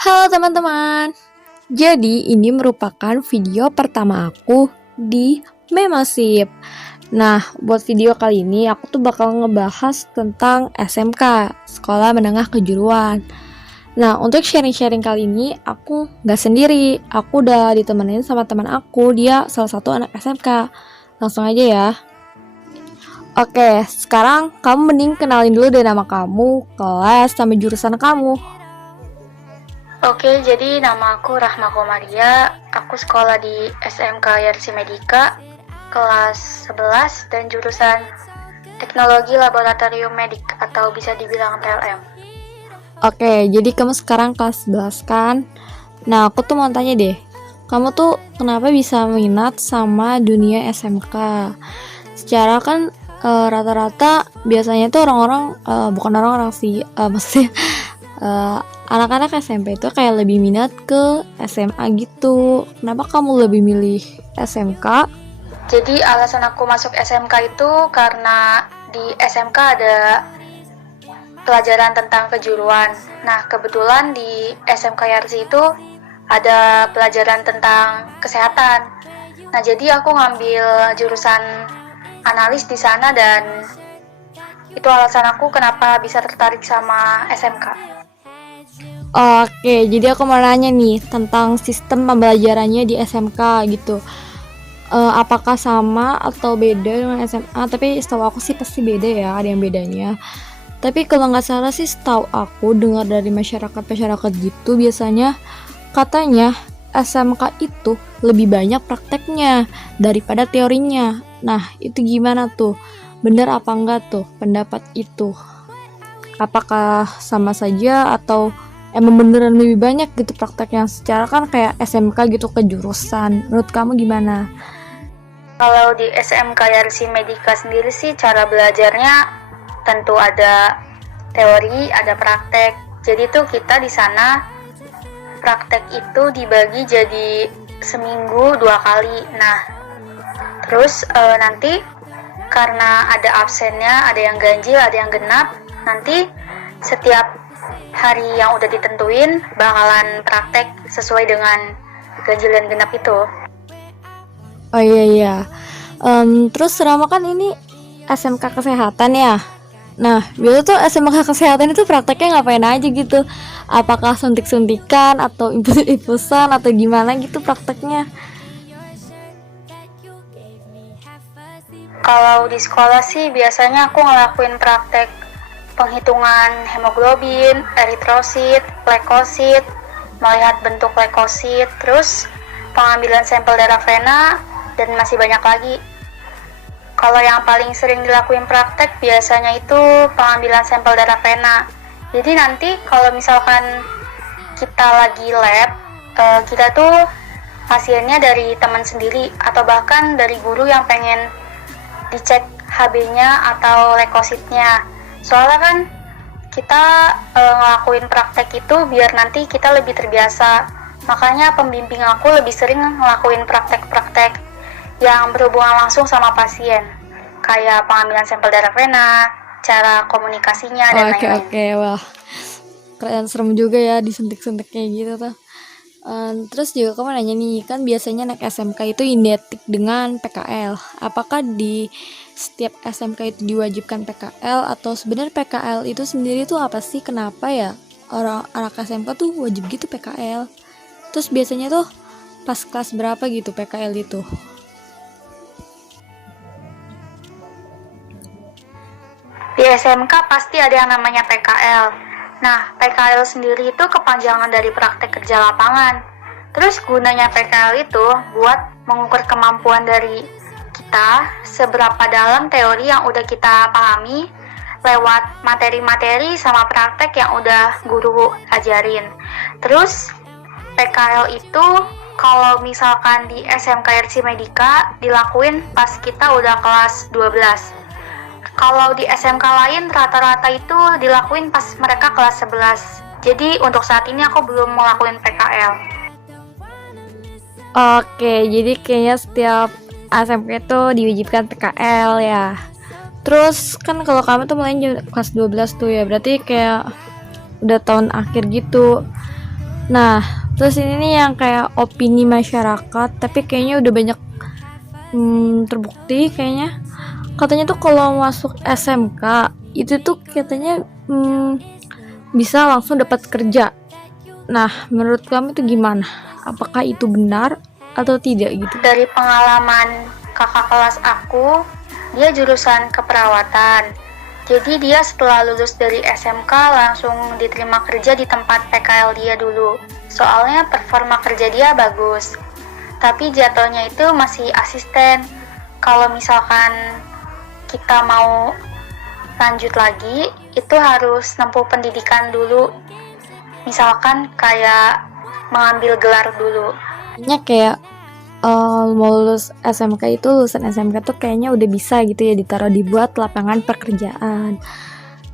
Halo teman-teman, jadi ini merupakan video pertama aku di Memosip. Nah, buat video kali ini aku tuh bakal ngebahas tentang SMK, Sekolah Menengah Kejuruan. Nah, untuk sharing-sharing kali ini aku gak sendiri, aku udah ditemenin sama teman aku, dia salah satu anak SMK. Langsung aja ya. Oke, sekarang kamu mending kenalin dulu deh nama kamu, kelas, sama jurusan kamu. Oke, jadi nama aku Rahma Komaria, aku sekolah di SMK Yarsi Medika, kelas 11 dan jurusan Teknologi Laboratorium Medik atau bisa dibilang TLM. Oke, jadi kamu sekarang kelas 11 kan? Nah, aku tuh mau tanya deh, kamu tuh kenapa bisa minat sama dunia SMK? Secara kan rata-rata biasanya tuh orang-orang, bukan orang-orang sih, maksudnya anak-anak SMP itu kayak lebih minat ke SMA gitu. Kenapa kamu lebih milih SMK? Jadi alasan aku masuk SMK itu karena di SMK ada pelajaran tentang kejuruan. Nah, kebetulan di SMK Yarsi itu ada pelajaran tentang kesehatan. Nah, jadi aku ngambil jurusan analis di sana dan itu alasan aku kenapa bisa tertarik sama SMK. Oke, jadi aku mau nanya nih tentang sistem pembelajarannya di SMK gitu. Apakah sama atau beda dengan SMA? Tapi setahu aku sih pasti beda ya, ada yang bedanya. Tapi kalau nggak salah sih setahu aku dengar dari masyarakat gitu biasanya katanya SMK itu lebih banyak prakteknya daripada teorinya. Nah, itu gimana tuh? Bener apa enggak tuh pendapat itu? Apakah sama saja atau emang beneran lebih banyak gitu prakteknya? Secara kan kayak SMK gitu kejurusan. Menurut kamu gimana? Kalau di SMK Yarsi Medika sendiri sih cara belajarnya tentu ada teori, ada praktek. Jadi tuh kita di sana praktek itu dibagi jadi seminggu 2 kali. Nah, terus nanti karena ada absennya, ada yang ganjil, ada yang genap, nanti setiap hari yang udah ditentuin bakalan praktek sesuai dengan ganjil dan genap itu. Oh iya. Terus Rama kan ini SMK kesehatan ya. Nah, biasa tuh SMK kesehatan itu prakteknya ngapain aja gitu? Apakah suntik-suntikan atau infus-infusan atau gimana gitu prakteknya? Kalau di sekolah sih biasanya aku ngelakuin praktek penghitungan hemoglobin, eritrosit, leukosit, melihat bentuk leukosit, terus pengambilan sampel darah vena, dan masih banyak lagi. Kalau yang paling sering dilakuin praktek biasanya itu pengambilan sampel darah vena. Jadi nanti kalau misalkan kita lagi lab, kita tuh pasiennya dari teman sendiri atau bahkan dari guru yang pengen dicek HB-nya atau leukositnya. Soalnya kan kita ngelakuin praktek itu biar nanti kita lebih terbiasa. Makanya pembimbing aku lebih sering ngelakuin praktek-praktek yang berhubungan langsung sama pasien, kayak pengambilan sampel darah vena, cara komunikasinya, dan lain-lain. Oke, wah keren, serem juga ya disuntik-suntik kayak gitu tuh. Terus juga kamu nanya nih, kan biasanya anak SMK itu identik dengan PKL. Apakah di setiap SMK itu diwajibkan PKL atau sebenarnya PKL itu sendiri tuh apa sih? Kenapa ya orang anak SMK tuh wajib gitu PKL? Terus biasanya tuh pas kelas berapa gitu PKL itu? Di SMK pasti ada yang namanya PKL. Nah, PKL sendiri itu kepanjangan dari praktek kerja lapangan. Terus gunanya PKL itu buat mengukur kemampuan dari kita seberapa dalam teori yang udah kita pahami lewat materi-materi sama praktek yang udah guru ajarin. Terus PKL itu kalau misalkan di SMK Yarsi Medika dilakuin pas kita udah kelas 12. Kalau di SMK lain rata-rata itu dilakuin pas mereka kelas 11. Jadi untuk saat ini aku belum ngelakuin PKL. Oke, jadi kayaknya setiap SMK itu diwajibkan PKL ya. Terus kan kalau kamu tuh mulai kelas 12 tuh ya, berarti kayak udah tahun akhir gitu. Nah, terus ini nih yang kayak opini masyarakat, tapi kayaknya udah banyak terbukti kayaknya. Katanya tuh kalau masuk SMK itu tuh katanya bisa langsung dapat kerja. Nah, menurut kamu itu gimana? Apakah itu benar atau tidak gitu? Dari pengalaman kakak kelas aku, dia jurusan keperawatan. Jadi dia setelah lulus dari SMK langsung diterima kerja di tempat PKL dia dulu. Soalnya performa kerja dia bagus. Tapi jatuhnya itu masih asisten. Kalau misalkan kita mau lanjut lagi, itu harus nempuh pendidikan dulu. Misalkan kayak mengambil gelar dulu. Kayaknya kayak mau lulus SMK itu, lulusan SMK tuh kayaknya udah bisa gitu ya ditaruh dibuat lapangan pekerjaan.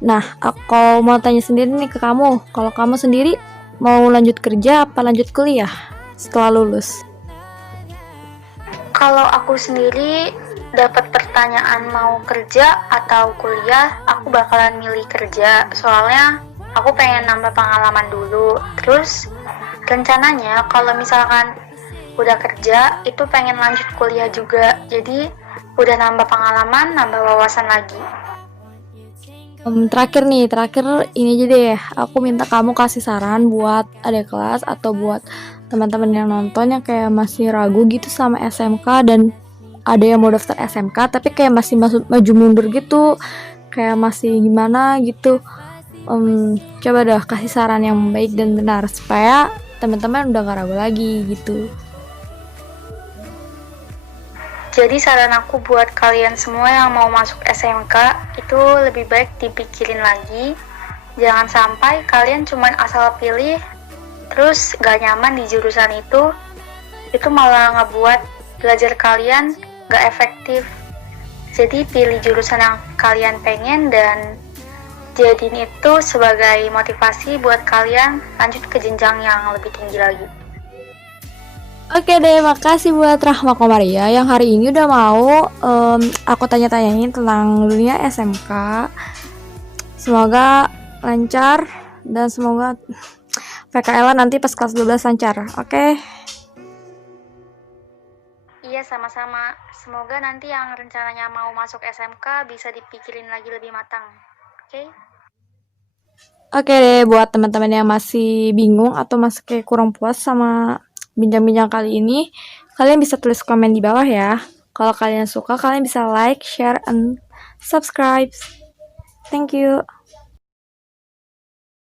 Nah, aku mau tanya sendiri nih ke kamu. Kalau kamu sendiri mau lanjut kerja apa lanjut kuliah setelah lulus? Kalau aku sendiri dapat pertanyaan mau kerja atau kuliah, aku bakalan milih kerja. Soalnya aku pengen nambah pengalaman dulu. Terus rencananya kalau misalkan udah kerja itu pengen lanjut kuliah juga. Jadi udah nambah pengalaman, nambah wawasan lagi. Terakhir ini aja deh. Aku minta kamu kasih saran buat adik kelas atau buat teman-teman yang nonton yang kayak masih ragu gitu sama SMK dan ada yang mau daftar SMK tapi kayak masih maju mundur gitu, kayak masih gimana gitu. Coba dah kasih saran yang baik dan benar supaya teman-teman udah gak ragu lagi gitu. Jadi saran aku buat kalian semua yang mau masuk SMK itu lebih baik dipikirin lagi. Jangan sampai kalian cuman asal pilih terus gak nyaman di jurusan itu malah ngebuat belajar kalian gak efektif. Jadi pilih jurusan yang kalian pengen dan jadiin itu sebagai motivasi buat kalian lanjut ke jenjang yang lebih tinggi lagi. Oke deh, makasih buat Rahma Komaria yang hari ini udah mau aku tanya-tanyain tentang dunia SMK. Semoga lancar dan semoga PKL nanti pas kelas 12 lancar. Oke? Iya, sama-sama. Semoga nanti yang rencananya mau masuk SMK bisa dipikirin lagi lebih matang. Oke? Oke deh, buat teman-teman yang masih bingung atau masih kayak kurang puas sama bincang-bincang kali ini, kalian bisa tulis komen di bawah ya. Kalau kalian suka, kalian bisa like, share, and subscribe. Thank you.